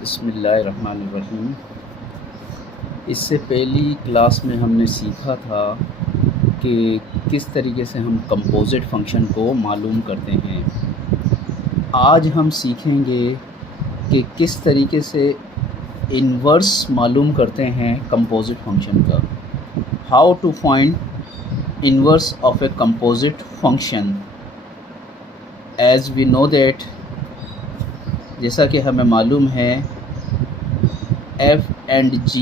बिस्मिल्लाहिर्रहमानिर्रहीम। इससे पहली क्लास में हमने सीखा था कि किस तरीके से हम कंपोजिट फ़ंक्शन को मालूम करते हैं। आज हम सीखेंगे कि किस तरीके से इन्वर्स मालूम करते हैं कंपोजिट फ़ंक्शन का। How to find inverse of a composite function. As we know that, जैसा कि हमें मालूम है, f and g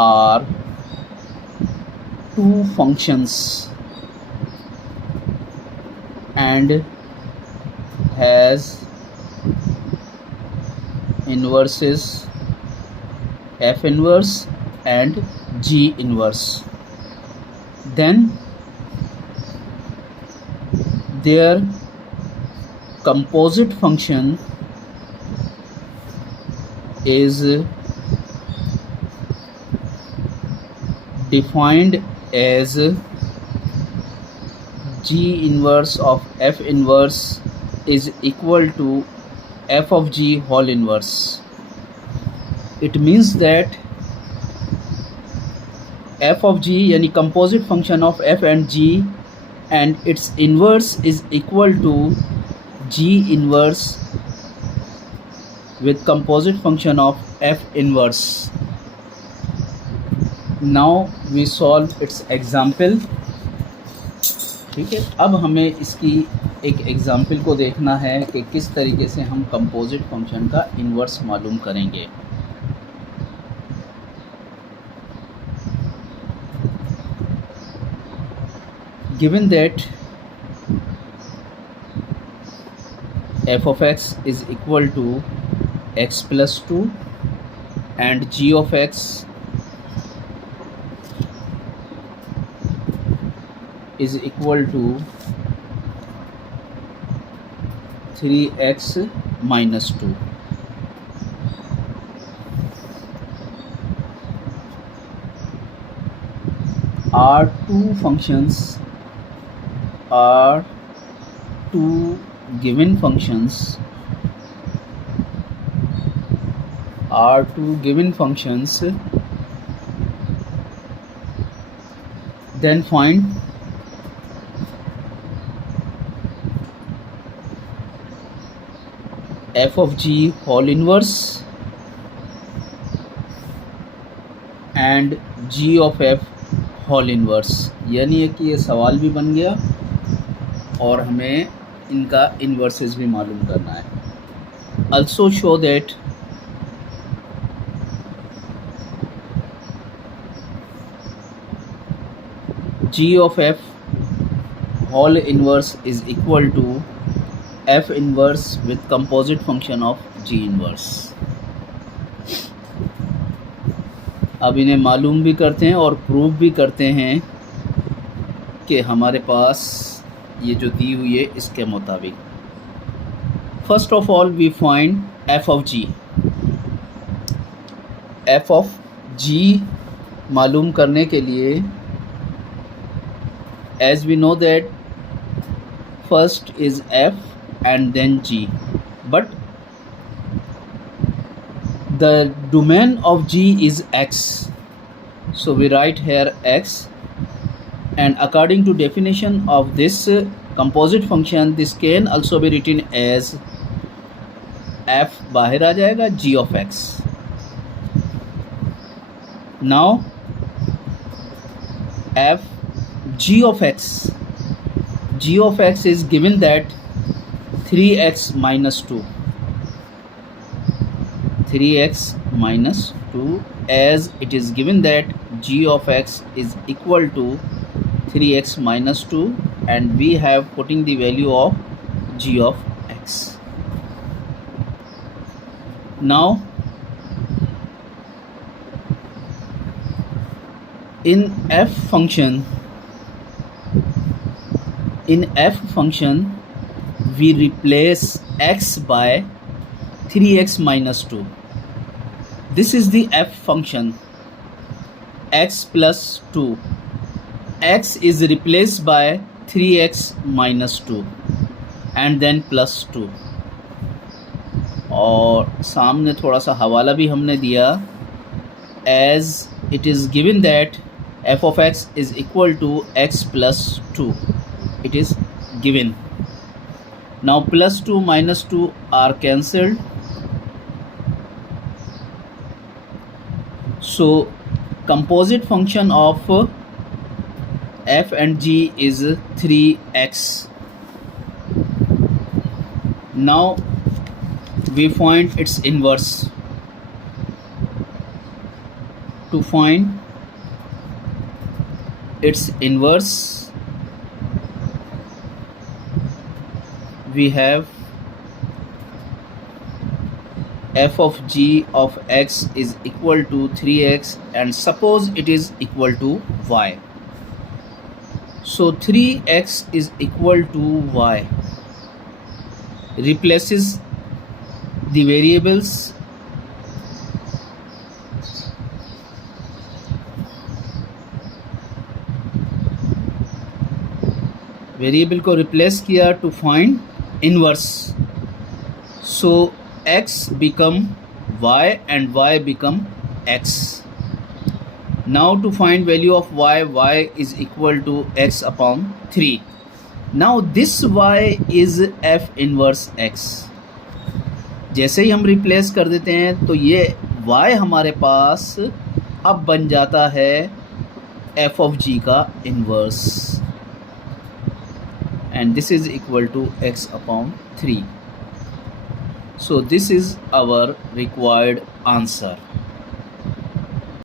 are two functions and has inverses f inverse and g inverse. Then their composite function is defined as g inverse of f inverse is equal to f of g whole inverse. It means that f of g यानी composite function of f and g and its inverse is equal to g inverse with composite function of f inverse. Now we solve its example. ठीक है, अब हमें इसकी एक example को देखना है कि किस तरीके से हम कंपोजिट फंक्शन का इन्वर्स मालूम करेंगे। Given that f of x is equal to x plus 2 and g of x is equal to 3x minus 2. Are two functions, are two given functions, are two given functions, then find f of g whole inverse and g of f whole inverse। यानी कि ये सवाल भी बन गया और हमें इनका इन्वर्सेस भी मालूम करना है। also show that g of f whole inverse is equal to f inverse with composite function of g inverse। अब इन्हें मालूम भी करते हैं और प्रूव भी करते हैं कि हमारे पास ये जो दी हुई है इसके मुताबिक। First of all we find f of g। f of g मालूम करने के लिए as we know that first is f and then g, but the domain of g is x, so we write here x, and according to definition of this composite function, this can also be written as f बाहर आ जाएगा g of x। now f g of x, g of x is given that 3x minus 2, 3x minus 2, as it is given that g of x is equal to 3x minus 2 and we have putting the value of g of x. Now in f function, we replace x by 3x minus 2. This is the f function, x plus 2. x is replaced by 3x minus 2 and then plus 2, और सामने थोड़ा सा हवाला भी हमने दिया, as it is given that f of x is equal to x plus 2, it is given. Now plus 2 minus 2 are cancelled. So composite function of f and g is 3x. Now we find its inverse. To find its inverse, we have f of g of x is equal to 3x, and suppose it is equal to y. So 3x is equal to y. Replaces the variables. Variable को replace किया to find inverse. So x become y and y become x. Now to find value of y, y is equal to x upon 3. Now this y is f inverse x. जैसे ही हम replace कर देते हैं तो ये y हमारे पास अब बन जाता है f of g का inverse, and this is equal to x upon 3. So this is our required answer.